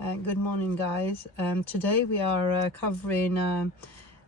Good morning, guys. Today we are covering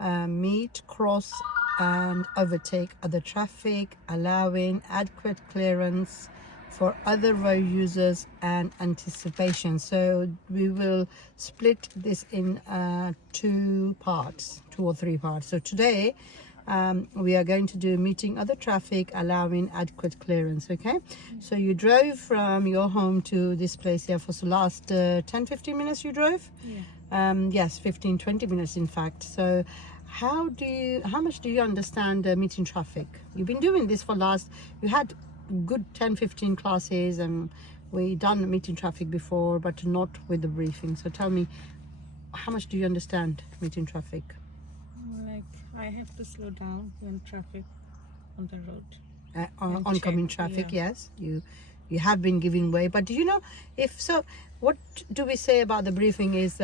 meet, cross, and overtake other traffic, allowing adequate clearance for other road users and anticipation. So we will split this in two or three parts. So today we are going to do meeting other traffic, allowing adequate clearance. Okay, so you drove from your home to this place here for the last 10-15 minutes you drove. Yes, 15-20 minutes in fact. So how much do you understand meeting traffic? You've been doing this for you had good 10-15 classes, and we done meeting traffic before, but not with the briefing. So tell me, how much do you understand meeting traffic? Like I have to slow down when traffic on the road. Oncoming traffic, yes, you have been giving way. But do you know, if so, what do we say about the briefing is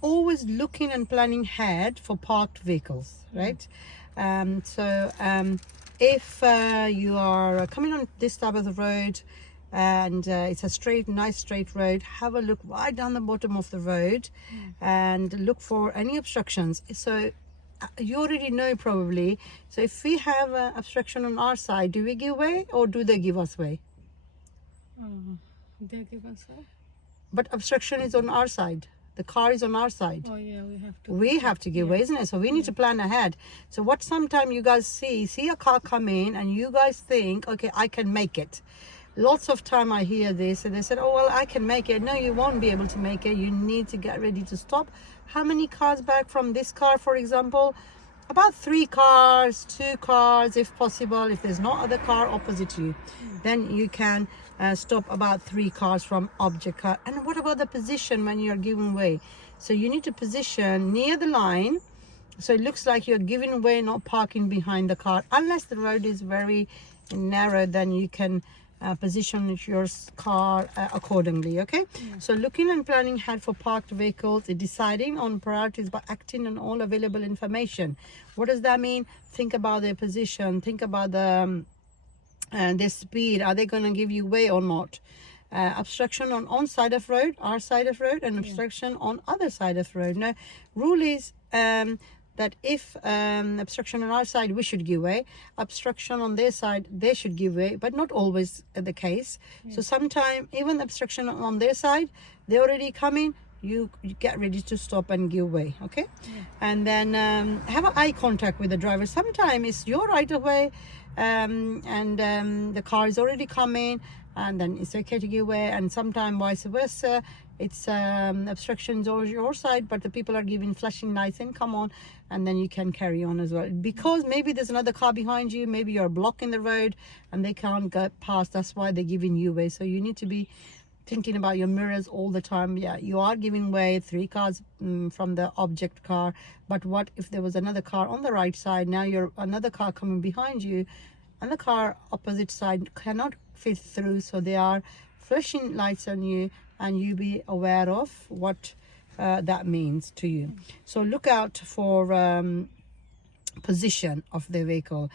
always looking and planning ahead for parked vehicles, right? If you are coming on this type of the road and it's a nice straight road, have a look right down the bottom of the road and look for any obstructions. So you already know probably. So if we have obstruction on our side, do we give way or do they give us way? They give us way. But obstruction is on our side. The car is on our side. Oh yeah, we have to give way, isn't it? So we need to plan ahead. So what sometimes you guys see a car come in and you guys think, okay, I can make it. Lots of time I hear this and they said, oh well, I can make it. No, you won't be able to make it. You need to get ready to stop. How many cars back from this car, for example? About 3 cars, 2 cars if possible. If there's no other car opposite you, then you can stop about 3 cars from object car. And what about the position when you're giving way? So you need to position near the line, so it looks like you're giving way, not parking behind the car. Unless the road is very narrow, then you can position your car accordingly. Okay, so looking and planning ahead for parked vehicles, deciding on priorities by acting on all available information. What does that mean? Think about their position, think about their speed. Are they going to give you way or not? Obstruction on side of road, our side of road, and obstruction on other side of road. Now, rule is that if obstruction on our side, we should give way. Obstruction on their side, they should give way, but not always the case. So sometimes even obstruction on their side, they already coming, you get ready to stop and give way. Okay, and then have an eye contact with the driver. Sometimes it's your right of way, and the car is already coming, and then it's okay to give way. And sometimes vice versa, it's obstructions on your side, but the people are giving flashing lights and come on, and then you can carry on as well, because maybe there's another car behind you, maybe you're blocking the road and they can't get past. That's why they're giving you way. So you need to be thinking about your mirrors all the time. Yeah, you are giving way 3 cars from the object car, but what if there was another car on the right side? Now you're another car coming behind you and the car opposite side cannot fit through, so they are flashing lights on you, and you be aware of what that means to you. So look out for position of the vehicle,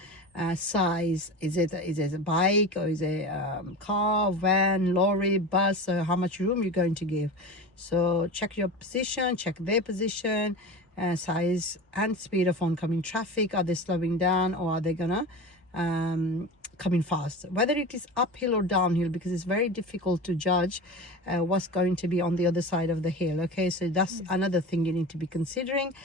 size. Is it a bike, or is it car, van, lorry, bus? So how much room you're going to give? So check your position, check their position, size and speed of oncoming traffic. Are they slowing down, or are they gonna coming fast? Whether it is uphill or downhill, because it's very difficult to judge what's going to be on the other side of the hill. Okay, so that's another thing you need to be considering.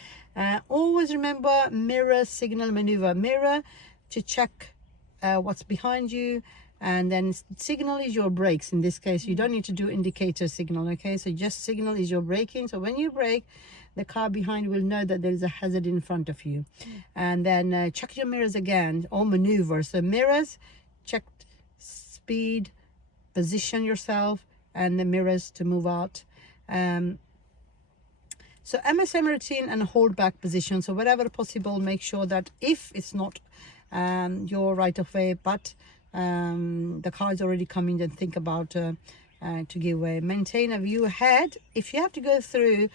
Always remember mirror, signal, maneuver. Mirror to check what's behind you, and then signal is your brakes. In this case, you don't need to do indicator signal. Okay, so just signal is your braking. So when you brake, the car behind will know that there is a hazard in front of you. And then check your mirrors again, or maneuver. So mirrors, check speed, position yourself, and the mirrors to move out. So MSM routine and hold back position. So wherever possible, make sure that if it's not your right of way, but the car is already coming, then think about to give way. Maintain a view ahead. If you have to go through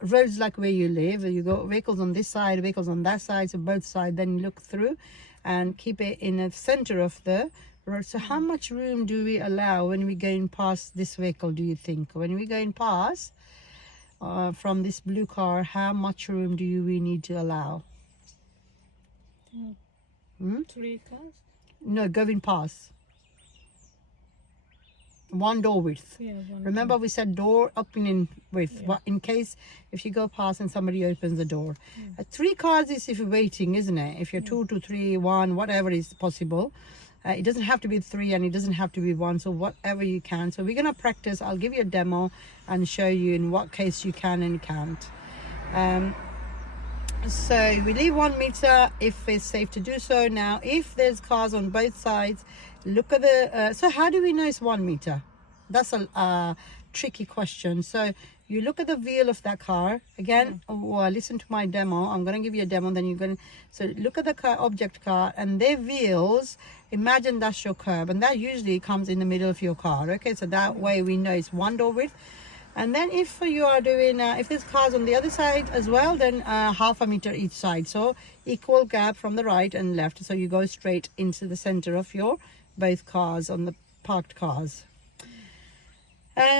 roads like where you live, you go vehicles on this side, vehicles on that side, so both sides, then you look through and keep it in the center of the Right, so how much room do we allow when we're going past this vehicle, do you think? When we're going past from this blue car, how much room do we need to allow? 3 cars? No, going past. One door width. Yeah, one. Remember we said door opening width, Yeah. in case if you go past and somebody opens the door. 3 cars is if you're waiting, isn't it? If you're 2 to 3, 1, whatever is possible. It doesn't have to be 3 and it doesn't have to be 1, so whatever you can. So we're going to practice. I'll give you a demo and show you in what case you can and can't. So we leave 1 meter if it's safe to do so. Now if there's cars on both sides, look at the so how do we know it's 1 meter? That's a tricky question. So you look at the wheel of that car again. Listen to my demo. I'm going to give you a demo, then you're going to, so look at the car, object car, and their wheels. Imagine that's your curb, and that usually comes in the middle of your car. Okay, so that way we know it's 1 door width. And then if you are doing if there's cars on the other side as well, then 1/2 meter each side, so equal gap from the right and left, so you go straight into the center of your both cars on the parked cars.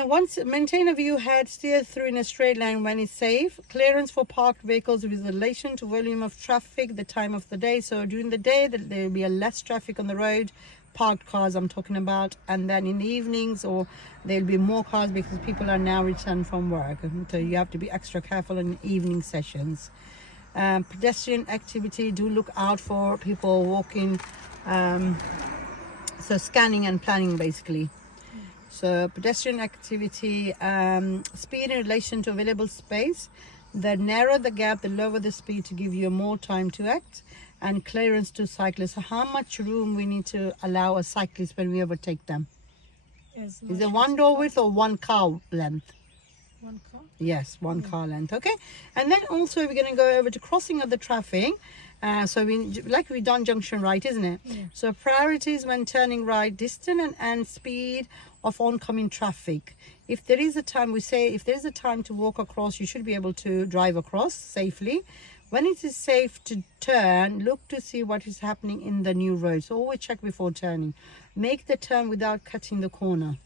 Once maintain a view head, steer through in a straight line when it's safe. Clearance for parked vehicles with relation to volume of traffic, the time of the day. So during the day there will be a less traffic on the road, parked cars I'm talking about, and then in the evenings or there'll be more cars because people are now returned from work, so you have to be extra careful in evening sessions. Pedestrian activity, do look out for people walking, so scanning and planning basically. So pedestrian activity, speed in relation to available space. The narrower the gap, the lower the speed to give you more time to act. And clearance to cyclists. So how much room we need to allow a cyclist when we overtake them? As Is much it 1 door width or 1 car length? as 1 car? Yes, 1 car length. Okay. And then also we're going to go over to crossing of the traffic. So we done junction right, isn't it? Yeah. So priorities when turning right, distance and speed of oncoming traffic. If there is a time, we say if there's a time to walk across, you should be able to drive across safely. When it is safe to turn, look to see what is happening in the new road. So always check before turning. Make the turn without cutting the corner.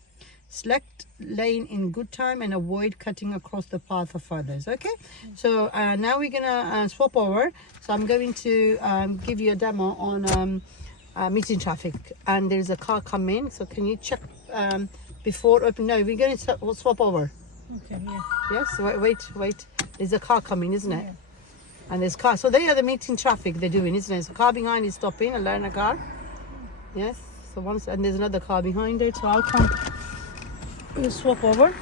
Select lane in good time and avoid cutting across the path of others. Okay, so now we're gonna swap over. So I'm going to give you a demo on meeting traffic, and there's a car coming. So can you check before open? No, we're going to swap over. Okay, yeah. Yes, wait. There's a car coming, isn't it? Yeah. And there's cars. So they are the meeting traffic they're doing, isn't it? So car behind is stopping, a learner car. Yes. So once, and there's another car behind it. So I'll come. We'll swap over.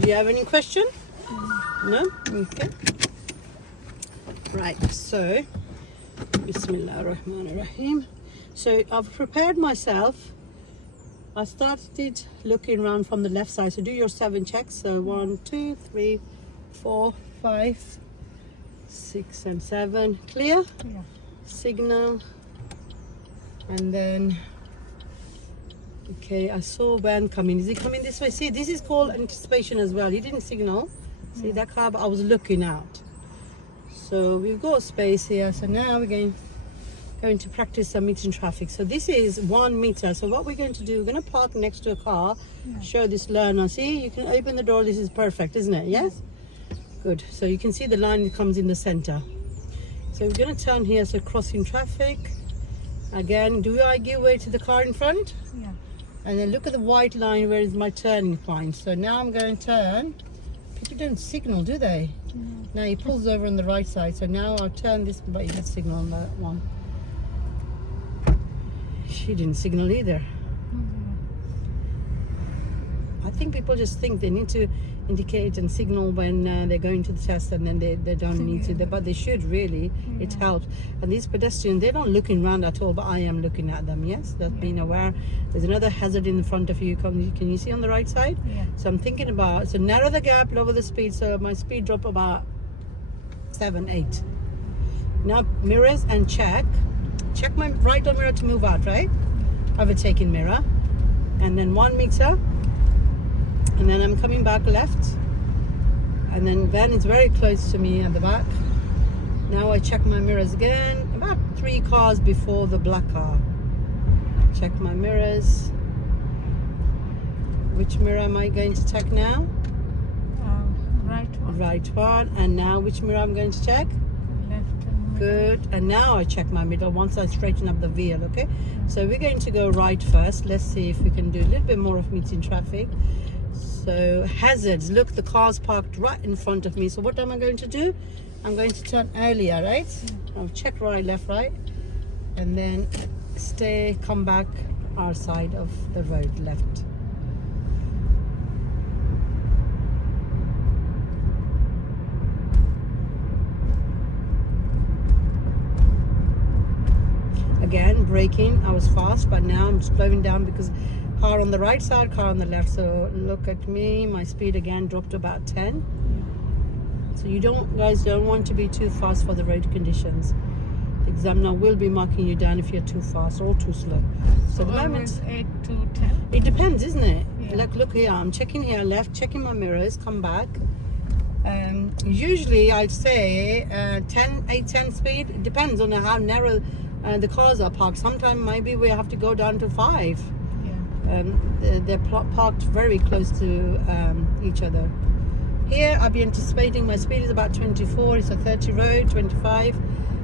Do you have any question? No? Okay. Right, so Bismillah ar-Rahman ar-Rahim. So I've prepared myself. I started looking around from the left side. So do your 7 checks. So 1, 2, 3, 4, 5, 6 and 7. Clear? Yeah. Signal. And then okay, I saw van coming. Is he coming this way? See, this is called anticipation as well. He didn't signal. See that car, but I was looking out. So we've got space here. So now we're going to practice some meeting traffic. So this is 1 meter. So what we're going to do, we're going to park next to a car, show this learner. See, you can open the door. This is perfect, isn't it? Yes? Good. So you can see the line comes in the center. So we're going to turn here. So crossing traffic. Again, do I give way to the car in front? Yeah. And then look at the white line, where is my turning point. So now I'm going to turn. People don't signal, do they? No. Now he pulls over on the right side. So now I'll turn this, but he didn't signal on that one. She didn't signal either. I think people just think they need to indicate and signal when they're going to the test, and then they don't need to, but they should really. It helps. And these pedestrians, they're not looking around at all, but I am looking at them. Yes, that's being aware. There's another hazard in front of you. Can you see on the right side? Yeah. So I'm thinking about, so narrow the gap, lower the speed, so my speed drop about 7, 8. Now mirrors and check my right door mirror to move out, right? Overtaking mirror, and then 1 meter, and then I'm coming back left, and then van is very close to me at the back. Now I check my mirrors again, about 3 cars before the black car. Check my mirrors. Which mirror am I going to check now? Right one. Right one. And now which mirror I'm going to check? Left and Good. And now I check my middle once I straighten up the wheel, okay? So we're going to go right first. Let's see if we can do a little bit more of meeting traffic. So hazards, look, the car's parked right in front of me. So what am I going to do? I'm going to turn earlier, right? I'll check right, left, right, and then come back our side of the road, left. Again, braking, I was fast, but now I'm slowing down because car on the right side, car on the left. So look at me, my speed again dropped to about 10. So you guys don't want to be too fast for the road conditions. The examiner will be marking you down if you're too fast or too slow. So at the moment, 8 to 10. it depends, isn't it? Yeah. Like, look here, I'm checking here left, checking my mirrors, come back. Usually I'd say 10 speed. It depends on how narrow the cars are parked. Sometimes maybe we have to go down to 5. Yeah. They're parked very close to each other. Here I'll be anticipating my speed is about 24. It's a 30 road, 25.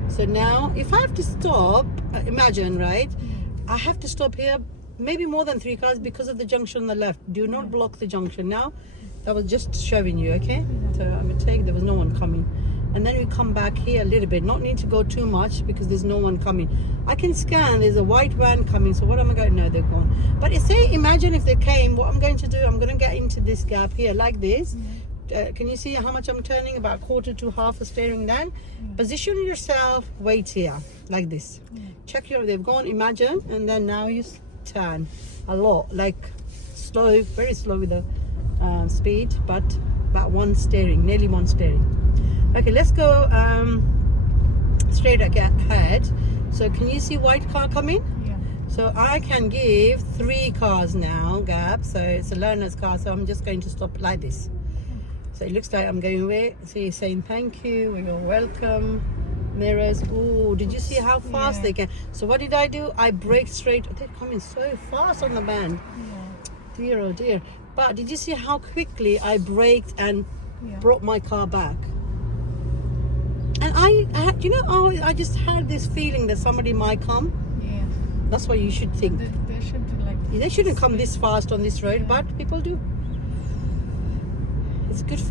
So now if I have to stop, imagine, right? I have to stop here maybe more than 3 cars because of the junction on the left. Do not block the junction. Now that was just showing you, okay? So I'm gonna take, there was no one coming. And then we come back here a little bit, not need to go too much because there's no one coming. I can scan, there's a white van coming, so what am I going to, no, they're gone. But imagine if they came, what I'm going to do, I'm going to get into this gap here like this. Can you see how much I'm turning? About quarter to half a steering down. Position yourself, wait here, like this. Check they've gone, imagine, and then now you turn a lot, like slow, very slow with the speed, but about 1 steering, nearly 1 steering. Okay, let's go straight ahead. So can you see white car coming? Yeah. So I can give 3 cars now gap. So it's a learner's car. So I'm just going to stop like this. So it looks like I'm going away. See, saying thank you, you're welcome. Mirrors. Oh, did you see how fast they can? So what did I do? I braked straight. They're coming so fast on the bend. Yeah. Dear, oh dear. But did you see how quickly I braked and brought my car back? And I just had this feeling that somebody might come. Yeah. That's what you should think. They should do like this. They shouldn't come this fast on this road, but people do. It's good.